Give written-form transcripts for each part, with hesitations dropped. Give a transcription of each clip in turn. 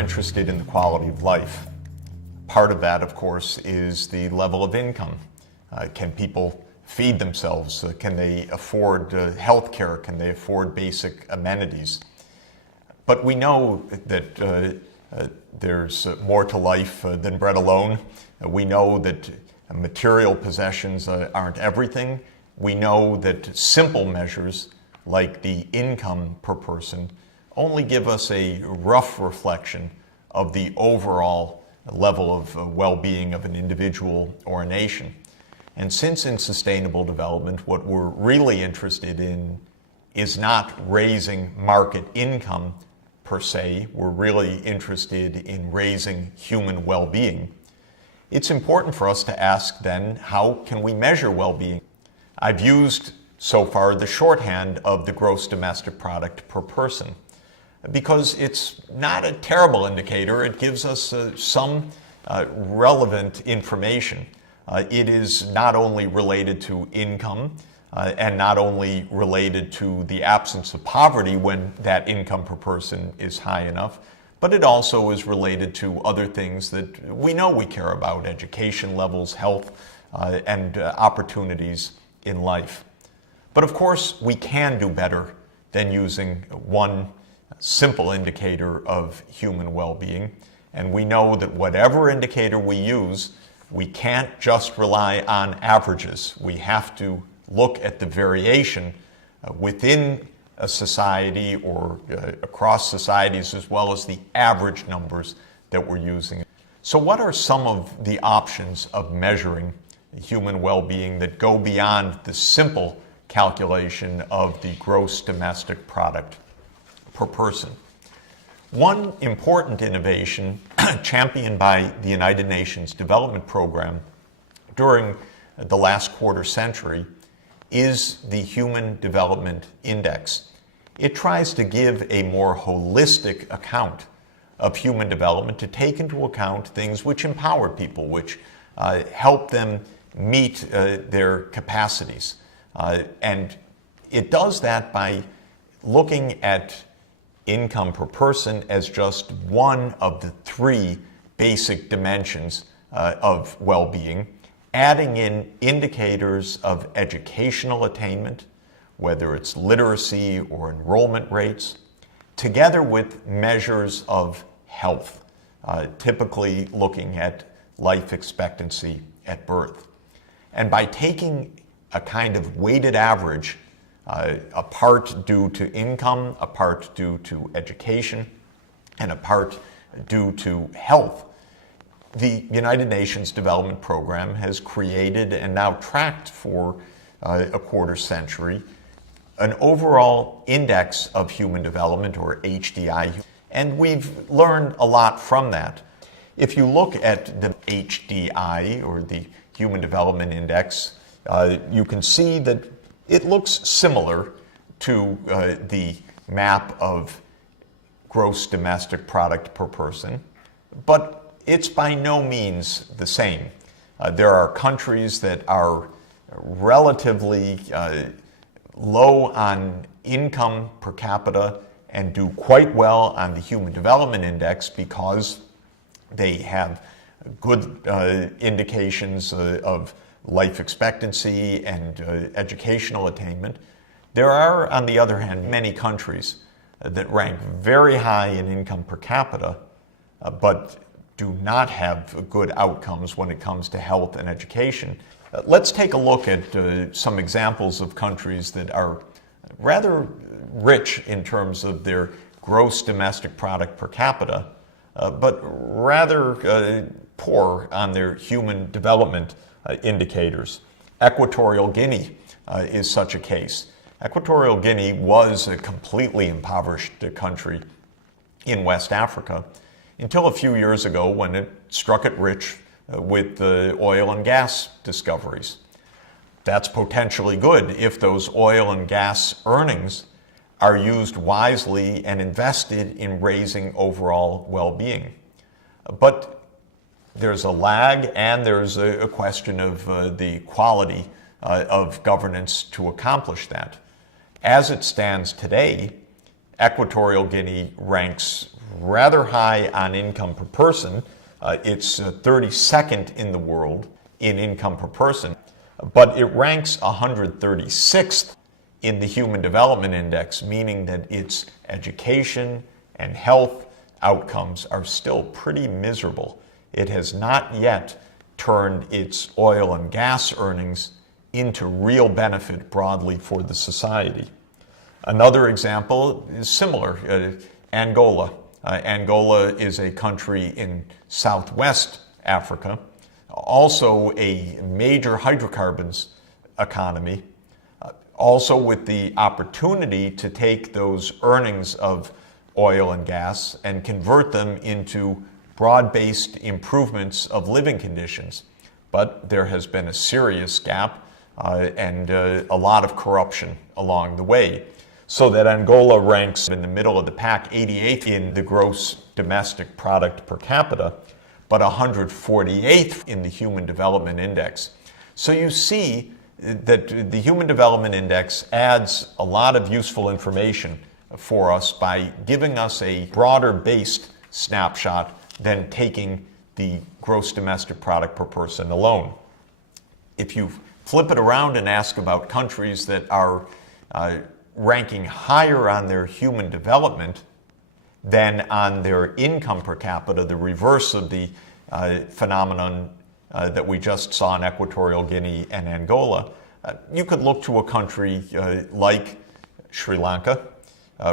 interested in the quality of life. Part of that, of course, is the level of income. Can people feed themselves? Can they afford health care? Can they afford basic amenities? But we know that there's more to life than bread alone. We know that material possessions aren't everything. We know that simple measures like the income per person only give us a rough reflection of the overall level of well-being of an individual or a nation. And since in sustainable development, what we're really interested in is not raising market income per se, we're really interested in raising human well-being. It's important for us to ask then, how can we measure well-being? I've used so far the shorthand of the gross domestic product per person because it's not a terrible indicator. It gives us some relevant information. It is not only related to income and not only related to the absence of poverty when that income per person is high enough, but it also is related to other things that we know we care about: education levels, health, and opportunities in life. But of course, we can do better than using one simple indicator of human well-being. And we know that whatever indicator we use, we can't just rely on averages. We have to look at the variation within a society or across societies, as well as the average numbers that we're using. So what are some of the options of measuring human well-being that go beyond the simple calculation of the gross domestic product per person? One important innovation championed by the United Nations Development Program during the last quarter century is the Human Development Index. It tries to give a more holistic account of human development, to take into account things which empower people, which help them meet their capacities. And it does that by looking at income per person as just one of the three basic dimensions of well-being, adding in indicators of educational attainment, whether it's literacy or enrollment rates, together with measures of health, typically looking at life expectancy at birth. And by taking a kind of weighted average, a part due to income, a part due to education, and a part due to health, the United Nations Development Program has created and now tracked for a quarter century an overall index of human development, or HDI, and we've learned a lot from that. If you look at the HDI, or the Human Development Index, you can see that it looks similar to the map of gross domestic product per person, but it's by no means the same. There are countries that are relatively low on income per capita and do quite well on the Human Development Index because they have good indications of life expectancy and educational attainment. There are, on the other hand, many countries that rank very high in income per capita, but do not have good outcomes when it comes to health and education. Let's take a look at some examples of countries that are rather rich in terms of their gross domestic product per capita, but rather poor on their human development indicators. Equatorial Guinea is such a case. Equatorial Guinea was a completely impoverished country in West Africa until a few years ago when it struck it rich with the oil and gas discoveries. That's potentially good if those oil and gas earnings are used wisely and invested in raising overall well-being. But there's a lag, and there's a question of the quality of governance to accomplish that. As it stands today, Equatorial Guinea ranks rather high on income per person. It's 32nd in the world in income per person, but it ranks 136th in the Human Development Index, meaning that its education and health outcomes are still pretty miserable. It has not yet turned its oil and gas earnings into real benefit broadly for the society. Another example is similar, Angola. Angola is a country in southwest Africa, also a major hydrocarbons economy, also with the opportunity to take those earnings of oil and gas and convert them into broad-based improvements of living conditions. But there has been a serious gap and a lot of corruption along the way, so that Angola ranks in the middle of the pack, 88th in the gross domestic product per capita, but 148th in the Human Development Index. So you see that the Human Development Index adds a lot of useful information for us by giving us a broader based snapshot than taking the gross domestic product per person alone. If you flip it around and ask about countries that are ranking higher on their human development than on their income per capita, the reverse of the phenomenon that we just saw in Equatorial Guinea and Angola, you could look to a country like Sri Lanka,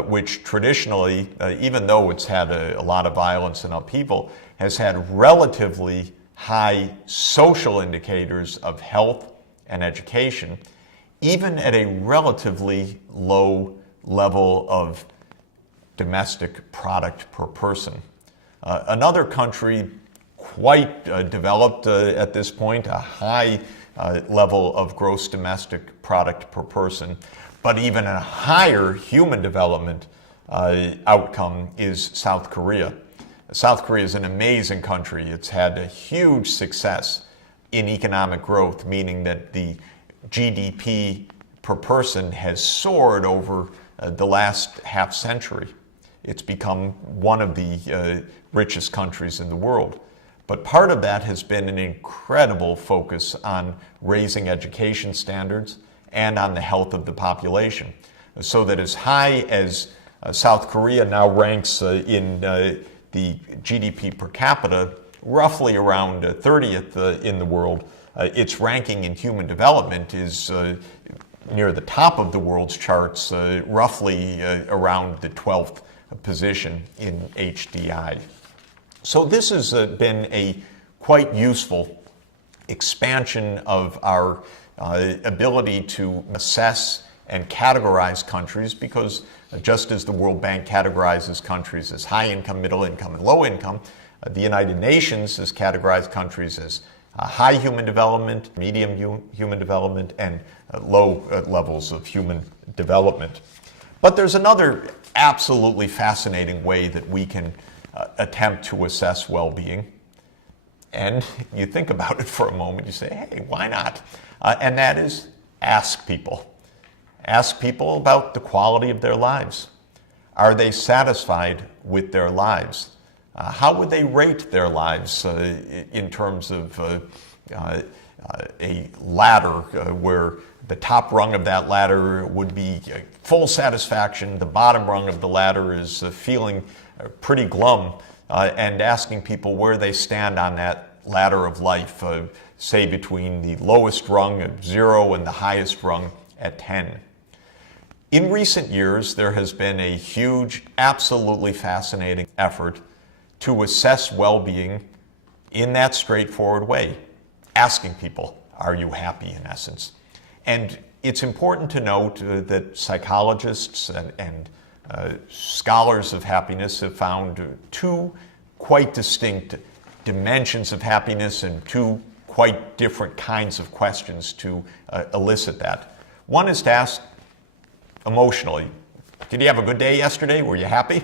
which traditionally, even though it's had a lot of violence and upheaval, has had relatively high social indicators of health and education, even at a relatively low level of domestic product per person. Another country quite developed at this point, a high level of gross domestic product per person, but even a higher human development outcome is South Korea. South Korea is an amazing country. It's had a huge success in economic growth, meaning that the GDP per person has soared over the last half century. It's become one of the richest countries in the world. But part of that has been an incredible focus on raising education standards and on the health of the population. So that as high as South Korea now ranks in the GDP per capita, roughly around 30th in the world, its ranking in human development is near the top of the world's charts, roughly around the 12th position in HDI. So this has been a quite useful expansion of our ability to assess and categorize countries, because just as the World Bank categorizes countries as high income, middle income, and low income, the United Nations has categorized countries as high human development, medium human development, and low levels of human development. But there's another absolutely fascinating way that we can attempt to assess well-being. And you think about it for a moment, you say, hey, why not? And that is ask people. Ask people about the quality of their lives. Are they satisfied with their lives? How would they rate their lives in terms of a ladder where the top rung of that ladder would be full satisfaction, the bottom rung of the ladder is feeling pretty glum, and asking people where they stand on that ladder of life, say between the lowest rung at 0 and the highest rung at 10. In recent years, there has been a huge, absolutely fascinating effort to assess well-being in that straightforward way, asking people, are you happy, in essence? And it's important to note that psychologists and scholars of happiness have found two quite distinct dimensions of happiness and two quite different kinds of questions to elicit that. One is to ask emotionally, did you have a good day yesterday? Were you happy?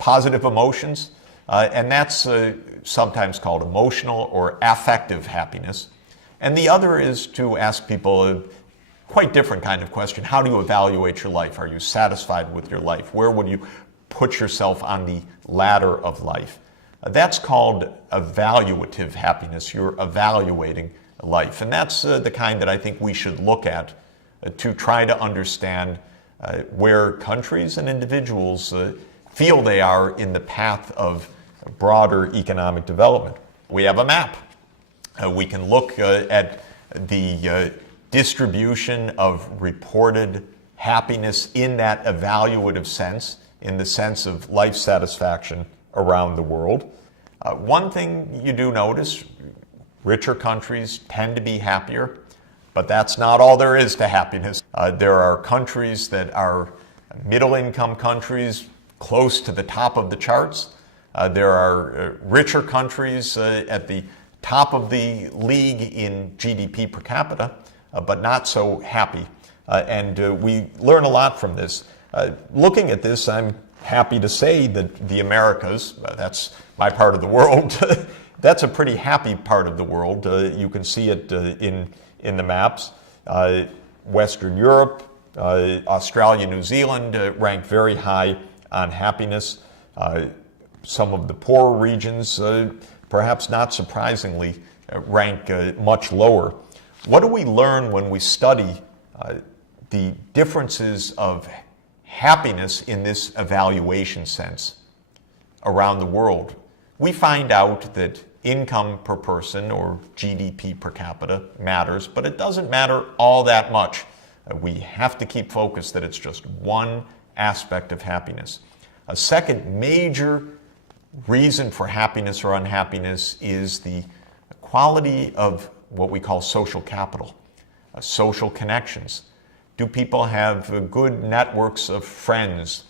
Positive emotions. And that's sometimes called emotional or affective happiness. And the other is to ask people a quite different kind of question. How do you evaluate your life? Are you satisfied with your life? Where would you put yourself on the ladder of life. That's called evaluative happiness. You're evaluating life. And that's the kind that I think we should look at to try to understand where countries and individuals feel they are in the path of broader economic development. We have a map. We can look at the distribution of reported happiness in that evaluative sense, in the sense of life satisfaction around the world. One thing you do notice, richer countries tend to be happier, but that's not all there is to happiness. There are countries that are middle-income countries close to the top of the charts. There are richer countries at the top of the league in GDP per capita, but not so happy. And we learn a lot from this. Looking at this, I'm happy to say that the Americas, that's my part of the world, that's a pretty happy part of the world. You can see it in the maps. Western Europe, Australia, New Zealand rank very high on happiness. Some of the poorer regions, perhaps not surprisingly, rank much lower. What do we learn when we study the differences of happiness in this evaluation sense around the world? We find out that income per person, or GDP per capita, matters, but it doesn't matter all that much. We have to keep focused that it's just one aspect of happiness. A second major reason for happiness or unhappiness is the quality of what we call social capital, social connections. Do people have good networks of friends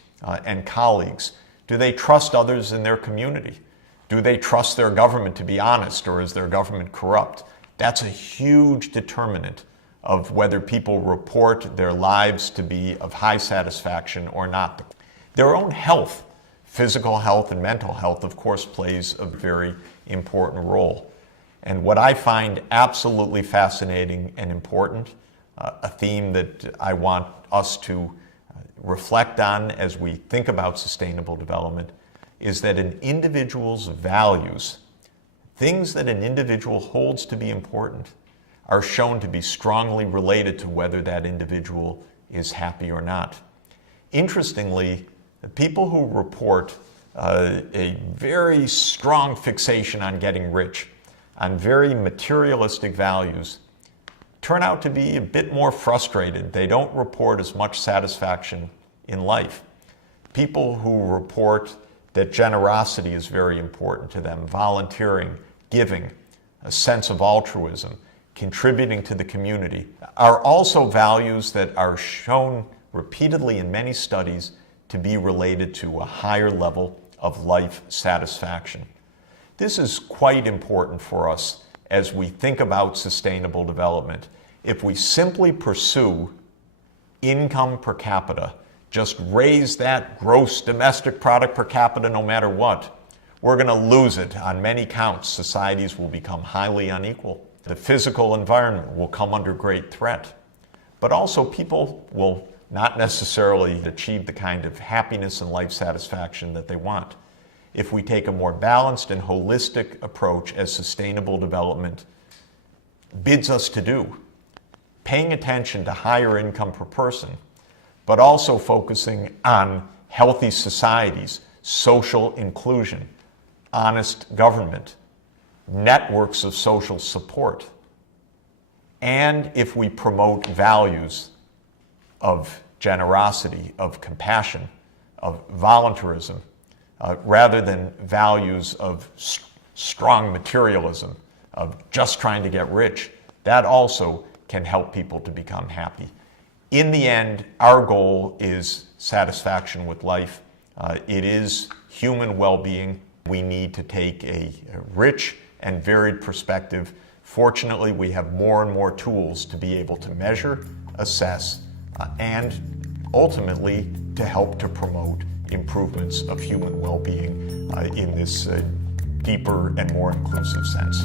and colleagues? Do they trust others in their community? Do they trust their government to be honest, or is their government corrupt? That's a huge determinant of whether people report their lives to be of high satisfaction or not. Their own health, physical health and mental health, of course, plays a very important role. And what I find absolutely fascinating and important, a theme that I want us to reflect on as we think about sustainable development, is that an individual's values, things that an individual holds to be important, are shown to be strongly related to whether that individual is happy or not. Interestingly, the people who report a very strong fixation on getting rich, on very materialistic values, turn out to be a bit more frustrated. They don't report as much satisfaction in life. People who report that generosity is very important to them, volunteering, giving, a sense of altruism, contributing to the community, are also values that are shown repeatedly in many studies to be related to a higher level of life satisfaction. This is quite important for us as we think about sustainable development. If we simply pursue income per capita, just raise that gross domestic product per capita no matter what, we're going to lose it on many counts. Societies will become highly unequal. The physical environment will come under great threat. But also people will not necessarily achieve the kind of happiness and life satisfaction that they want. If we take a more balanced and holistic approach, as sustainable development bids us to do, paying attention to higher income per person, but also focusing on healthy societies, social inclusion, honest government, networks of social support, and if we promote values of generosity, of compassion, of volunteerism, rather than values of strong materialism, of just trying to get rich, that also can help people to become happy. In the end, our goal is satisfaction with life. It is human well-being. We need to take a rich and varied perspective. Fortunately, we have more and more tools to be able to measure, assess, and ultimately to help to promote improvements of human well-being in this deeper and more inclusive sense.